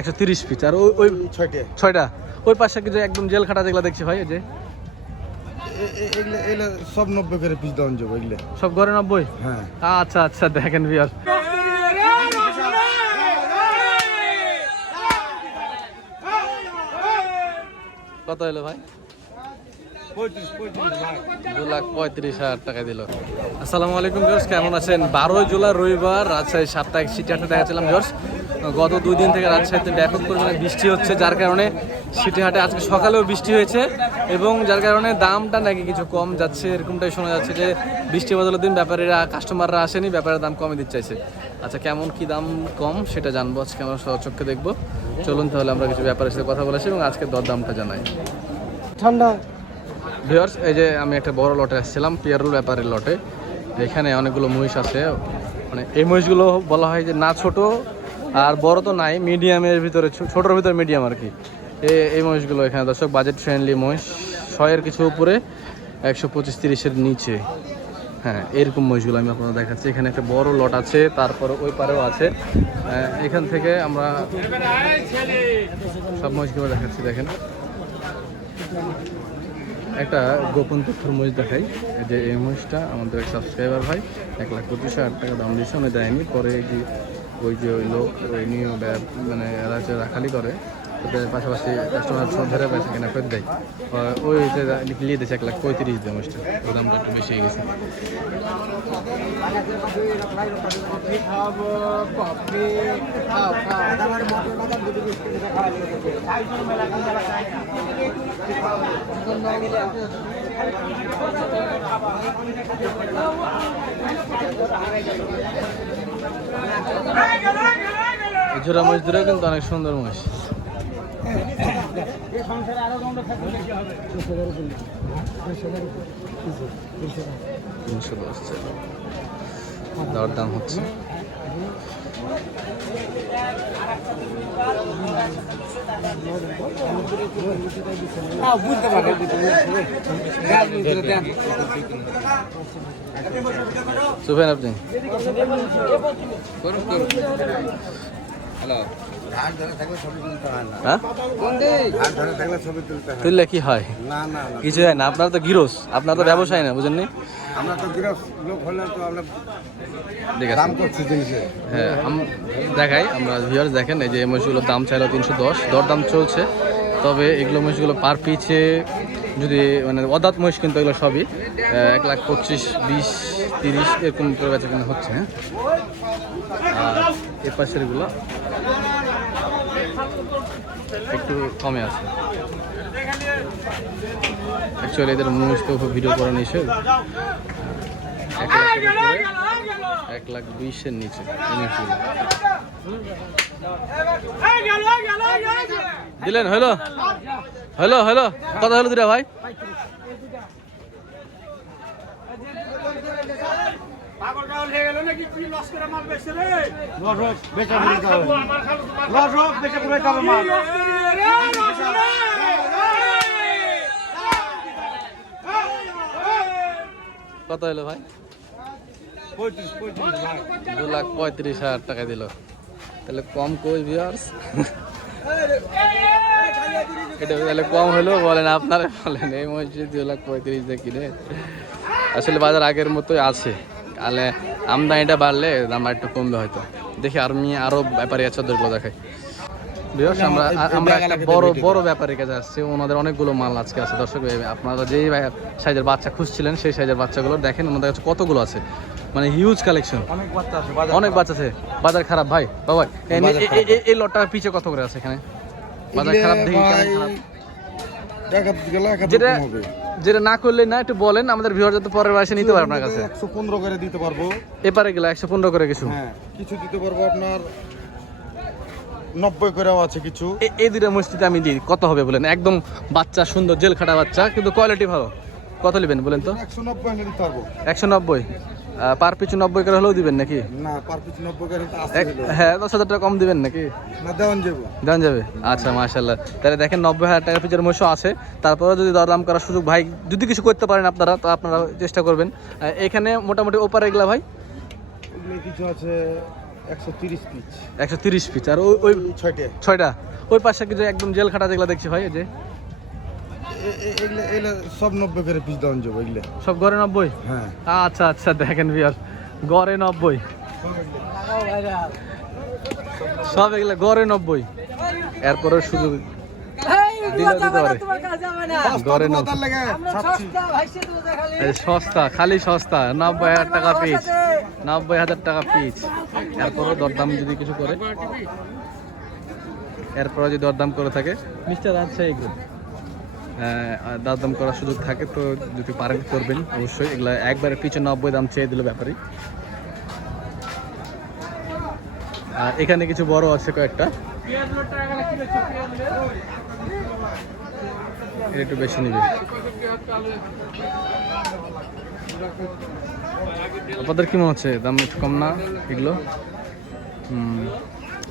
130 piece. আর ওই 6টা ওই পাশে কিছু একদম জেল খাটা যেগুলো দেখছি ভাই, এই যে এগুলো সব 90 করে পিস দেওয়া যাবে। এগুলো সব ঘরে 90? হ্যাঁ। আচ্ছা আচ্ছা, দেখেন ভিউয়ার কত হলো ভাই? 2,35,000 টাকা দিল। আসসালামু আলাইকুম ভিউয়ার্স, কেমন আছেন? 12 জুলাই রবিবার রাজশাহী সাপ্তাহিক সিটি হাটে দেখাচ্ছিলাম ভিউয়ার্স। গত 2 দিন থেকে রাজশাহীতে ব্যাপক পরিমাণে বৃষ্টি হচ্ছে, যার কারণে সিটি হাটে আজকে সকালেও বৃষ্টি হয়েছে এবং যার কারণে দামটা নাকি কিছু কম যাচ্ছে, এরকমটাই শোনা যাচ্ছে যে বৃষ্টি বদলের দিন ব্যাপারীরা কাস্টমাররা আসেনি, ব্যাপারের দাম কমে দিতে চাইছে। আচ্ছা, কেমন কি দাম কম সেটা জানবো আজকে, আমরা সচক্ষে দেখবো। চলুন তাহলে আমরা কিছু ব্যাপারের সাথে কথা বলেছি এবং আজকে দরদামটা জানাই। ঠান্ডা ভিউয়ার্স, এই যে আমি একটা বড় লটে আসছিলাম, পিয়ারুল ব্যাপারের লটে। এখানে অনেকগুলো মহিষ আছে, মানে এই মহিষগুলো বলা হয় যে না ছোট আর বড় তো নাই, মিডিয়ামের ভিতরে, ছোটোর ভিতরে মিডিয়াম আর কি। এই মহিষগুলো এখানে দর্শক বাজেট ফ্রেন্ডলি মহিষ, 100-এর কিছু উপরে, 125-30-এর নিচে। হ্যাঁ, এরকম মহিষগুলো আমি আপনাদের দেখাচ্ছি। এখানে একটা বড় লট আছে, তারপর ওই পারেও আছে। এখান থেকে আমরা সব মহিষগুলো দেখাচ্ছি। দেখেন, একটা গোপন তথ্যের মহিষ দেখাই। যে এই মহিষটা আমাদের সাবস্ক্রাইবার ভাই 1,25,000 টাকা দাম দিয়েছে, উনি দেয়নি। পরে ওই যে ওই লোক ওই নিয়ে মানে এরা যে রাখালি করে, ওদের পাশাপাশি কাস্টমার সব ধরে পয়সা কেনা করে দেয়, ওই লিয়ে দিয়েছে 1,35,000 দিয়ে মহিষটা। ওর দামটা একটু বেশি হয়ে গেছে। ঝোড়া মহিষ ধরে কিন্তু অনেক সুন্দর মহিষ। দরদাম হচ্ছে। সুফেন আপনি হ্যালো, তুললে কি হয়? কিছু হয় না, আপনার তো গিরস, আপনার তো ব্যবসায় না, বুঝেননি? হ্যাঁ, দেখাই আমরা ভিউয়ার্স, দেখেন এই যে মহিষগুলোর দাম চাইলো 310, দরদাম চলছে। তবে এগুলো মহিষগুলো পার পিছে যদি মানে অদাত মহিষ, কিন্তু এগুলো সবই 1,25,000, 20, 30 এরকম করে বেচা কেনা হচ্ছে। হ্যাঁ, আর এ পাশের এগুলো একটু কমে আছে। অ্যাকচুয়ালি এদের মহিষ তো ভিডিও করা নিষেধ। 1,20,000-এর নিচে দিলেন। হলো হলো হলো, কত হলো দুটা ভাই? কত হলো ভাই? 2,35,000 টাকা দিল। তাহলে কম কই ভিউয়ার্স? এটা তাহলে কম হলো বলেন, আপনারা বলেন। এই মসজিদ 2,35,000 দিয়ে কিনে আসলে বাজার আগের মতোই আছে। তাহলে আমদানিটা বাড়লে দাম একটু কমবে হয়তো। দেখি আরো ব্যাপারী আছে, ওদেরগুলো দেখাই। আমরা একটা বড় ব্যাপারীর কাছে আসছি, ওনাদের অনেকগুলো মাল আজকে আছে। দর্শক, আপনারা যেই সাইজের বাচ্চা খুঁজছিলেন সেই সাইজের বাচ্চাগুলো দেখেন, ওনাদের কাছে কতগুলো আছে, মানে হিউজ কালেকশন, অনেক বাচ্চা আছে। বাজার খারাপ ভাই? বাবা, এই লটটার পিছে কত করে আছে এখানে? বাজার খারাপ দেখি, যেটা না করলে না একটু বলেন, আমাদের ভিউয়ার যাতে পরের বার এসে নিতে পারে আপনার কাছে। 115 করে দিতে পারবো। এপারে গেলে 115 করে কিছু, হ্যাঁ কিছু দিতে পারবো। আপনার 90 করেও আছে কিছু। এই দুইটা মসজিদে আমি দিই, কত হবে বলেন? একদম বাচ্চা সুন্দর জেল খাটা বাচ্চা, কিন্তু কোয়ালিটি ভালো। কত নেবেন বলেন তো? 190 এনে দিতে পারবো। 190 পার পিছু 90 করে হলেও দিবেন নাকি? না, পার পিছু 90 করে আছে। হ্যাঁ, 10,000 টাকা কম দিবেন নাকি? না, দেওয়ান যাবে। আচ্ছা, মাশাআল্লাহ। তাহলে দেখেন 90,000 টাকার পিছনের মহিষ আছে। তারপরে যদি দরদাম করার সুযোগ ভাই যদি কিছু করতে পারেন আপনারা, তো আপনারা চেষ্টা করবেন। এখানে মোটামুটি ওপারে এগুলা ভাই কিছু আছে 130 পিস 130 পিস। আর ওই ওই 6টা ওই পাশে কিছু একদম জেল খাটা যেগুলো দেখছি ভাই, এই যে এগুলো সব 90 করে পিস দেওয়া যাবে এগুলো সব গড়ে 90। হ্যাঁ আচ্ছা আচ্ছা, দেখেন ভিউয়ার, গড়ে 90, সব এগুলো গড়ে 90। এরপরে সুযোগ দিলে দিতে পারে গড়ে 90। সস্তা, খালি সস্তা, 90,000 টাকা পিস, 90,000 টাকা পিস। এরপরে দরদাম যদি কিছু করে, এরপরে যদি দরদাম করে থাকে মিস্টার রাজশাহী এগুলো দরদাম করার সুযোগ থাকে, তো যদি পারেন করবেন অবশ্যই। এগুলো একবারে পিছু 90 দাম চেয়ে দিল ব্যাপারী। আর এখানে কিছু বড় আছে কয়েকটা, এটা একটু বেশি নিবে। আপনাদের কি মনে হচ্ছে দাম একটু কম না এগুলো?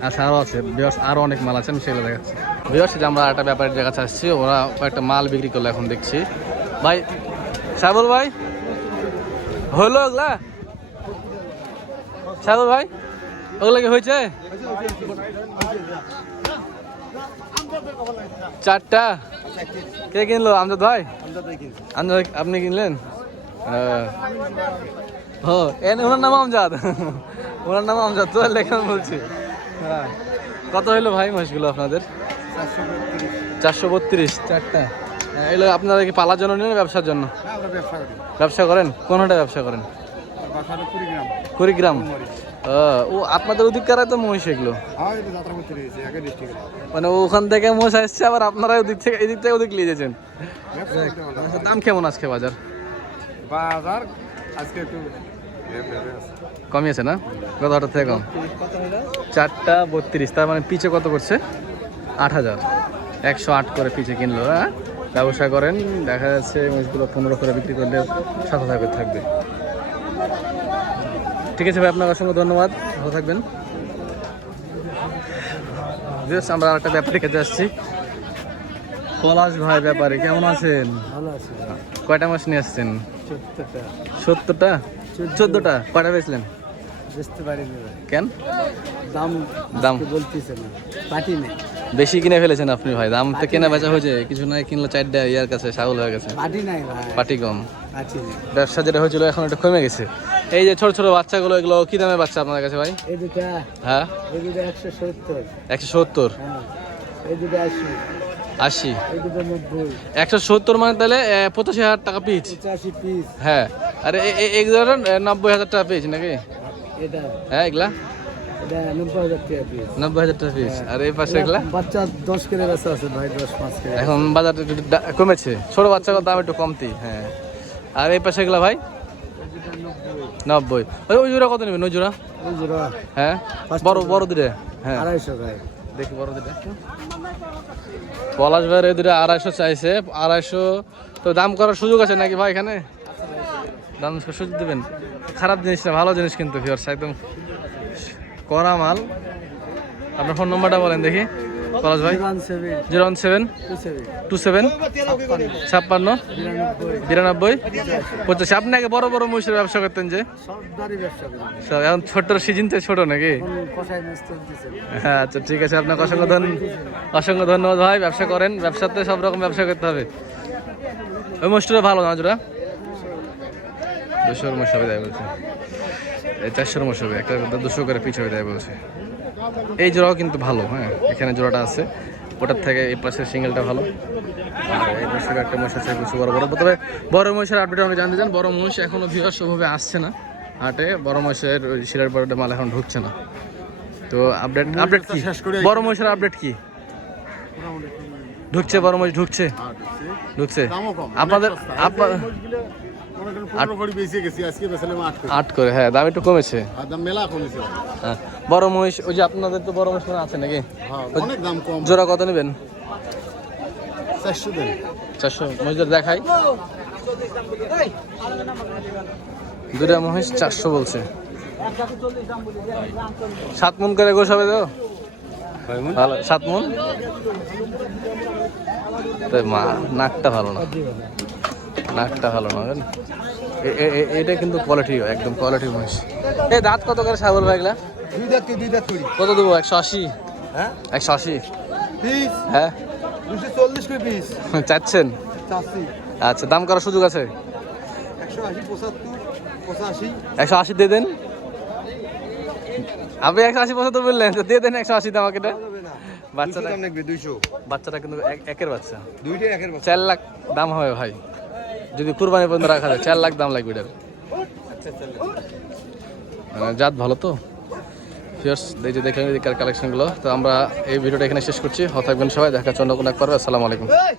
আচ্ছা, আরও আছে বিয়ার্স, আরও অনেক মাল আছে, আমি সেগুলো দেখাচ্ছি। বিয়ার্স যে আমরা একটা ব্যাপারের কাছে আসছি, ওরা কয়েকটা মাল বিক্রি করলো এখন দেখছি। ভাই সাইবুল ভাই, হলো ওগুলা? সাইবুল ভাই ওগুলা কি হয়েছে? 4টা কে কিনলো? আমজাদ ভাই, আমজাদ আপনি কিনলেন? ও ওনার নাম আমজাদ, ওনার নাম আমজাদ তো লেখা বলছি। হ্যাঁ, কত হইলো ভাই মাছগুলো আপনাদের? 432 4টা। এগুলো আপনারা কি পালার জন্য নেন, ব্যবসার জন্য? ব্যবসা করেন? কোনটা ব্যবসা করেন? কুড়িগ্রাম। ও আপনাদের ওদিককার তো মহিষ এগুলো, মানে ওখান থেকে মহিষ আসছে, আবার আপনারা ওদিক থেকে এদিক থেকে ওদিক নিয়ে যাচ্ছেন। দাম কেমন আজকে বাজার? বাজার আজকে একটু কমিয়েছে না? কত হঠাৎ থেকে কম? 4টা 32, তার মানে পিছে কত করছে? 8,000, 108 করে পিছে কিনলো। হ্যাঁ, ব্যবসা করেন, দেখা যাচ্ছে মহিষগুলো 15 করে বিক্রি করলে 7,000 করে থাকবে। ঠিক আছে ভাই, আপনার অসংখ্য ধন্যবাদ, ভালো থাকবেন। আমরা আরেকটা ব্যাপারে খেতে আসছি। পলাশ ভাই ব্যাপারে কেমন আছেন? ভালো আছে। কয়টা মাছ নিয়ে আসছেন? 70টা 14টা। কয়টা বেচলেন? বুঝতে পারিনি কেন? দাম দাম বলতেছে না, পাটি নেই। বেশি কিনে ফেলেছেন আপনি ভাই, দাম তো কেনা বেচা হয়েছে, কিছু নাই কিনলো 4টা ইয়ার কাছে সাগল হয়ে গেছে, পাটি নাই ভাই, পাটি কম। পাটি নেই। ব্যবসা যেটা হয়েছিল এখন একটু কমে গেছে। এই যে ছোট ছোট বাচ্চাগুলো, এগুলো কি দামে বাচ্চা আপনার কাছে ভাই? এই দুটা, হ্যাঁ, এই দুটা 170, 170, হ্যাঁ, এই দুটা 80, 80, এই দুটা 90, 170, মানে তাহলে 85,000 টাকা পিস। 85 পিস। হ্যাঁ, আরে এগুলো 90,000 টাকা পিস নাকি? এটা হ্যাঁ, এগুলা এটা 90,000 টাকা পিস। 90,000 টাকা পিস। আর এই পাশে এগুলা বাচ্চা 10 করে বেচা আছে ভাই, 10 5 করে। এখন বাজার একটু কমেছে, ছোট বাচ্চাগুলোর দাম একটু কমতি। হ্যাঁ, আর এই পাশে এগুলা ভাই 90। ওই জোড়া কত নেবেন? ওই জোড়া? ওই জোড়া হ্যাঁ, বড় বড় দুটো। হ্যাঁ, 250 ভাই। দেখি বড় দুটো। পলাশ ভাইয়ের এই দুটো 250 চাইছে। 250 তো দাম করার সুযোগ আছে নাকি ভাই এখানে? দাম সুযোগ দেবেন? খারাপ জিনিস না, ভালো জিনিস কিন্তু ভিউয়ার্স, একদম করা মাল। আপনার ফোন নম্বরটা বলেন দেখি পলাশ ভাই। 017 27 56 92 85। আপনি আগে বড় বড় মহিষের ব্যবসা করতেন যে? সব এখন ছোট সিজন তো ছোট নাকি? হ্যাঁ, আচ্ছা ঠিক আছে, আপনাকে অসংখ্য ধন্যবাদ ভাই। ব্যবসা করেন, ব্যবসাতে সব রকম ব্যবসা করতে হবে। ওই মহিষটা ভালো না জোড়া? 200 মহিষ হবে তাই বলছে, 400 মহিষ হবে, একটা 200 করে পিছ হবে তাই বলছে। এই জোড়াও কিন্তু ভালো। হ্যাঁ, এখানে জোড়াটা আছে, ওটার থেকে এই পাশের সিঙ্গেলটা ভালো। আর এই পাশে একটা মহিষ আছে কিছু বড় বড়। তবে বড় মহিষের আপডেট আমরা জানতে চান। বড় মহিষ এখনো ভিউয়ার্স ওভাবে আসছে না হাটে, বড় মহিষের শিরার পরে মাল এখন ঢুকছে না। তো আপডেট কি? বড় মহিষের আপডেট কি? ঢুকছে, বড় মহিষ ঢুকছে। আপনাদের 8 করে। হ্যাঁ, দাম একটু কমেছে। হ্যাঁ, বড় মহিষ ওই যে আপনাদের তো বড় মহিষ আছে নাকি? জোড়া কত নেবেন? 400 মহিষদের দেখাই। দুটা মহিষ 400 বলছে। 7 মন করে গোশ হবে তো? ভালো, 7 মন। মা নাকটা ভালো না, নাকটা ভালো না। এটা কিন্তু কোয়ালিটি, একদম কোয়ালিটি মহিষ। এই দাঁত কত করে সাগর ভাই এগুলা? দুই দাঁত দুই দাঁত করি। কত দেবো? 180? হ্যাঁ 180? পিস হ্যাঁ 240 করে পিস চাচ্ছেন? চাচ্ছি। আচ্ছা, দাম করার সুযোগ আছে? 180 75 85 180 দিয়ে দেন। আপনি 180 পর্যন্ত বললেন, তো দিয়ে দেন 180 দাম আমাকে। হবে না। বাচ্চাটা 200 দাম লাগবে 200। বাচ্চাটা কিন্তু একের বাচ্চা। দুইটাই একের বাচ্চা। 4 লাখ দাম হবে ভাই, যদি কুরবানি পর্যন্ত রাখা যায় 4 লাখ দাম লাগবে এটার। আচ্ছা চলে। জাত ভালো তো। ফিয়ার্স, এই যে দেখলেন এদিকের কালেকশনগুলো। তো আমরা এই ভিডিওটা এখানে শেষ করছি। ভালো থাকবেন সবাই, দেখা হচ্ছে অন্য কোনো এক পর্বে। আসসালামু আলাইকুম।